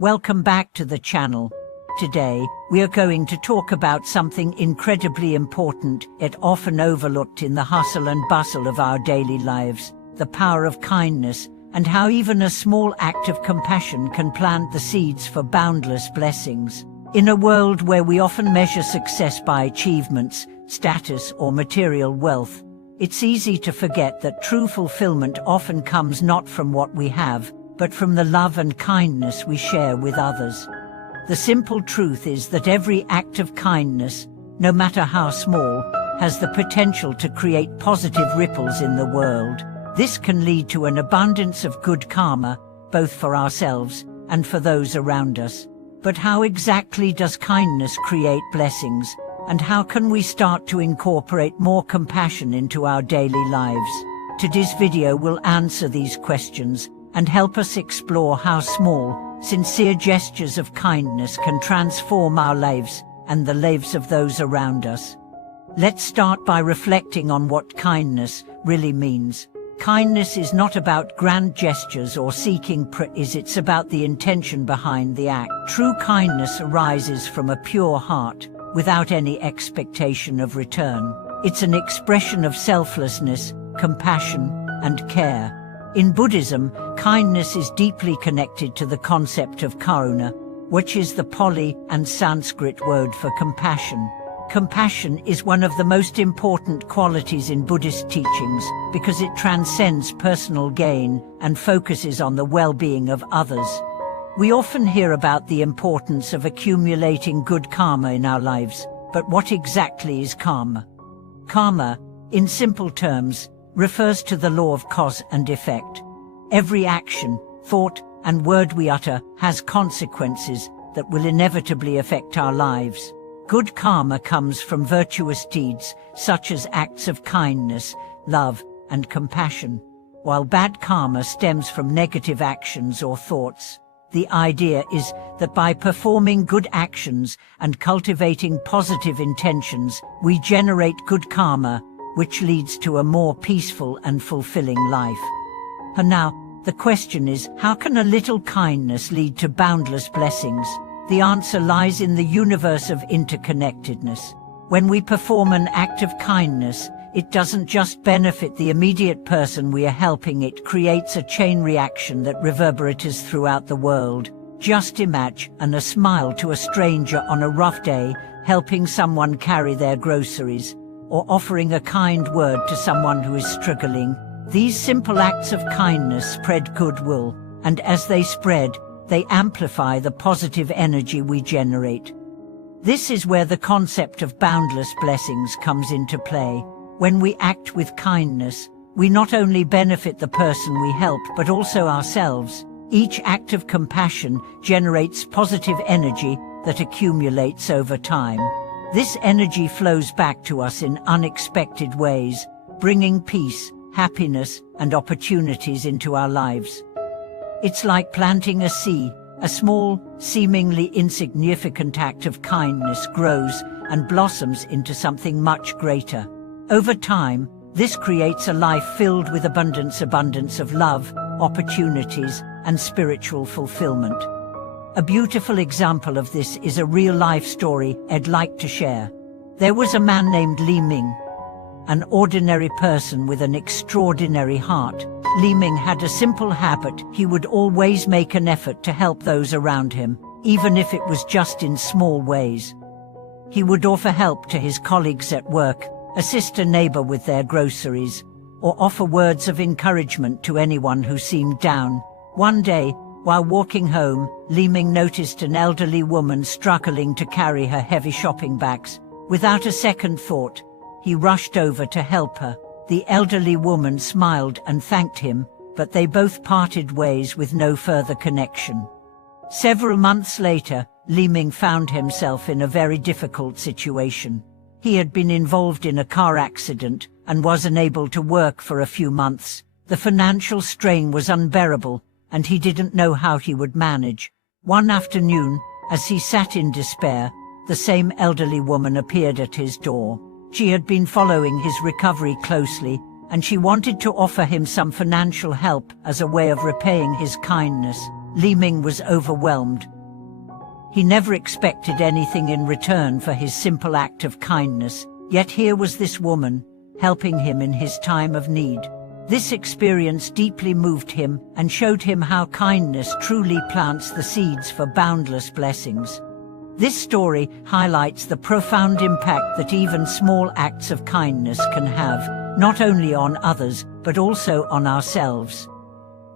Welcome back to the channel. Today, we are going to talk about something incredibly important, yet often overlooked in the hustle and bustle of our daily lives, the power of kindness, and how even a small act of compassion can plant the seeds for boundless blessings. In a world where we often measure success by achievements, status, or material wealth, it's easy to forget that true fulfillment often comes not from what we have, but from the love and kindness we share with others. The simple truth is that every act of kindness, no matter how small, has the potential to create positive ripples in the world. This can lead to an abundance of good karma, both for ourselves and for those around us. But how exactly does kindness create blessings, and how can we start to incorporate more compassion into our daily lives? Today's video will answer these questions and help us explore how small, sincere gestures of kindness can transform our lives and the lives of those around us. Let's start by reflecting on what kindness really means. Kindness is not about grand gestures or seeking praise, it's about the intention behind the act. True kindness arises from a pure heart, without any expectation of return. It's an expression of selflessness, compassion, and care. In Buddhism, kindness is deeply connected to the concept of karuna, which is the Pali and Sanskrit word for compassion. Compassion is one of the most important qualities in Buddhist teachings because it transcends personal gain and focuses on the well-being of others. We often hear about the importance of accumulating good karma in our lives, but what exactly is karma? Karma, in simple terms, refers to the law of cause and effect. Every action, thought, and word we utter has consequences that will inevitably affect our lives. Good karma comes from virtuous deeds, such as acts of kindness, love, and compassion, while bad karma stems from negative actions or thoughts. The idea is that by performing good actions and cultivating positive intentions, we generate good karma, which leads to a more peaceful and fulfilling life. And now, the question is, how can a little kindness lead to boundless blessings? The answer lies in the universe of interconnectedness. When we perform an act of kindness, it doesn't just benefit the immediate person we are helping, it creates a chain reaction that reverberates throughout the world. Just imagine a smile to a stranger on a rough day, helping someone carry their groceries, or offering a kind word to someone who is struggling. These simple acts of kindness spread goodwill, and as they spread, they amplify the positive energy we generate. This is where the concept of boundless blessings comes into play. When we act with kindness, we not only benefit the person we help but also ourselves. Each act of compassion generates positive energy that accumulates over time. This energy flows back to us in unexpected ways, bringing peace, happiness, and opportunities into our lives. It's like planting a seed. A small, seemingly insignificant act of kindness grows and blossoms into something much greater. Over time, this creates a life filled with abundance of love, opportunities, and spiritual fulfillment. A beautiful example of this is a real-life story I'd like to share. There was a man named Li Ming, an ordinary person with an extraordinary heart. Li Ming had a simple habit: he would always make an effort to help those around him, even if it was just in small ways. He would offer help to his colleagues at work, assist a neighbor with their groceries, or offer words of encouragement to anyone who seemed down. One day, while walking home, Li Ming noticed an elderly woman struggling to carry her heavy shopping bags. Without a second thought, he rushed over to help her. The elderly woman smiled and thanked him, but they both parted ways with no further connection. Several months later, Li Ming found himself in a very difficult situation. He had been involved in a car accident and was unable to work for a few months. The financial strain was unbearable, and he didn't know how he would manage. One afternoon, as he sat in despair, the same elderly woman appeared at his door. She had been following his recovery closely, and she wanted to offer him some financial help as a way of repaying his kindness. Li Ming was overwhelmed. He never expected anything in return for his simple act of kindness, yet here was this woman, helping him in his time of need. This experience deeply moved him and showed him how kindness truly plants the seeds for boundless blessings. This story highlights the profound impact that even small acts of kindness can have, not only on others, but also on ourselves.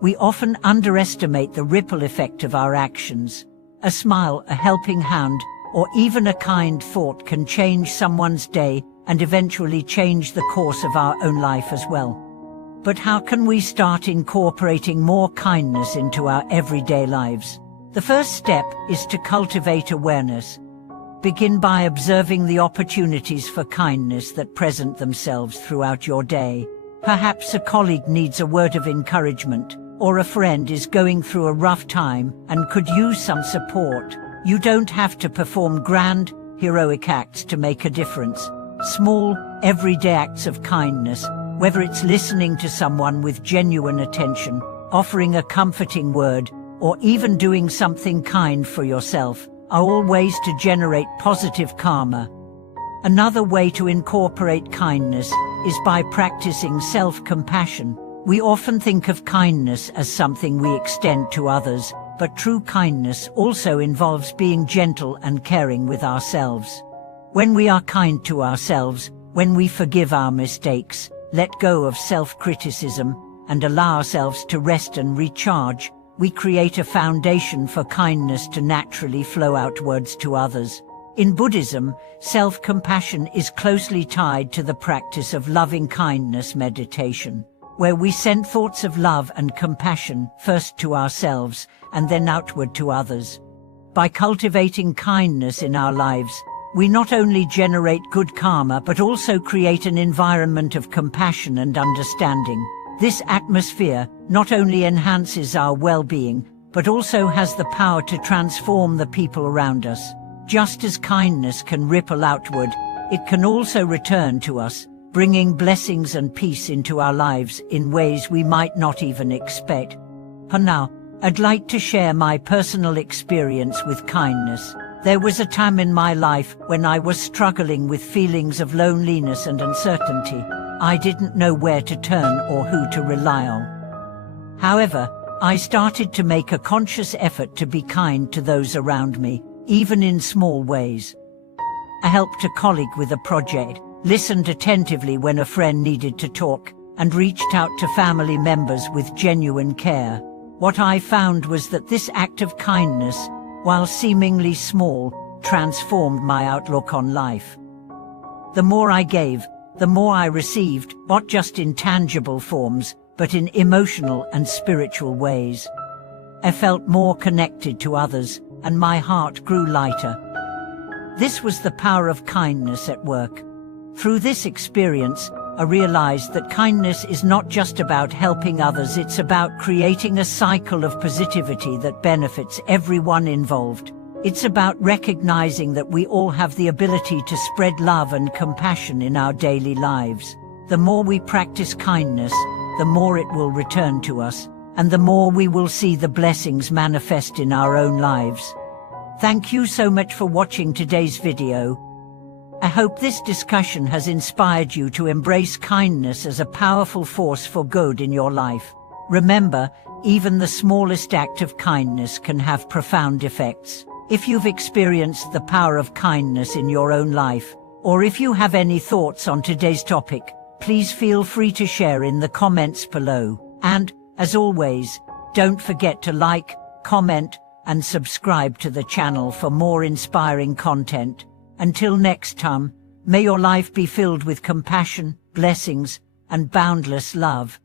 We often underestimate the ripple effect of our actions. A smile, a helping hand, or even a kind thought can change someone's day and eventually change the course of our own life as well. But how can we start incorporating more kindness into our everyday lives? The first step is to cultivate awareness. Begin by observing the opportunities for kindness that present themselves throughout your day. Perhaps a colleague needs a word of encouragement, or a friend is going through a rough time and could use some support. You don't have to perform grand, heroic acts to make a difference. Small, everyday acts of kindness, whether it's listening to someone with genuine attention, offering a comforting word, or even doing something kind for yourself, are all ways to generate positive karma. Another way to incorporate kindness is by practicing self-compassion. We often think of kindness as something we extend to others, but true kindness also involves being gentle and caring with ourselves. When we are kind to ourselves, when we forgive our mistakes, let go of self-criticism, and allow ourselves to rest and recharge, we create a foundation for kindness to naturally flow outwards to others. In Buddhism, self-compassion is closely tied to the practice of loving-kindness meditation, where we send thoughts of love and compassion first to ourselves and then outward to others. By cultivating kindness in our lives, we not only generate good karma but also create an environment of compassion and understanding. This atmosphere not only enhances our well-being, but also has the power to transform the people around us. Just as kindness can ripple outward, it can also return to us, bringing blessings and peace into our lives in ways we might not even expect. For now, I'd like to share my personal experience with kindness. There was a time in my life when I was struggling with feelings of loneliness and uncertainty. I didn't know where to turn or who to rely on. However, I started to make a conscious effort to be kind to those around me, even in small ways. I helped a colleague with a project, listened attentively when a friend needed to talk, and reached out to family members with genuine care. What I found was that this act of kindness, while seemingly small, transformed my outlook on life. The more I gave, the more I received, not just in tangible forms, but in emotional and spiritual ways. I felt more connected to others, and my heart grew lighter. This was the power of kindness at work. Through this experience, I realized that kindness is not just about helping others, it's about creating a cycle of positivity that benefits everyone involved. It's about recognizing that we all have the ability to spread love and compassion in our daily lives. The more we practice kindness, the more it will return to us, and the more we will see the blessings manifest in our own lives. Thank you so much for watching today's video. I hope this discussion has inspired you to embrace kindness as a powerful force for good in your life. Remember, even the smallest act of kindness can have profound effects. If you've experienced the power of kindness in your own life, or if you have any thoughts on today's topic, please feel free to share in the comments below. And, as always, don't forget to like, comment, and subscribe to the channel for more inspiring content. Until next time, may your life be filled with compassion, blessings, and boundless love.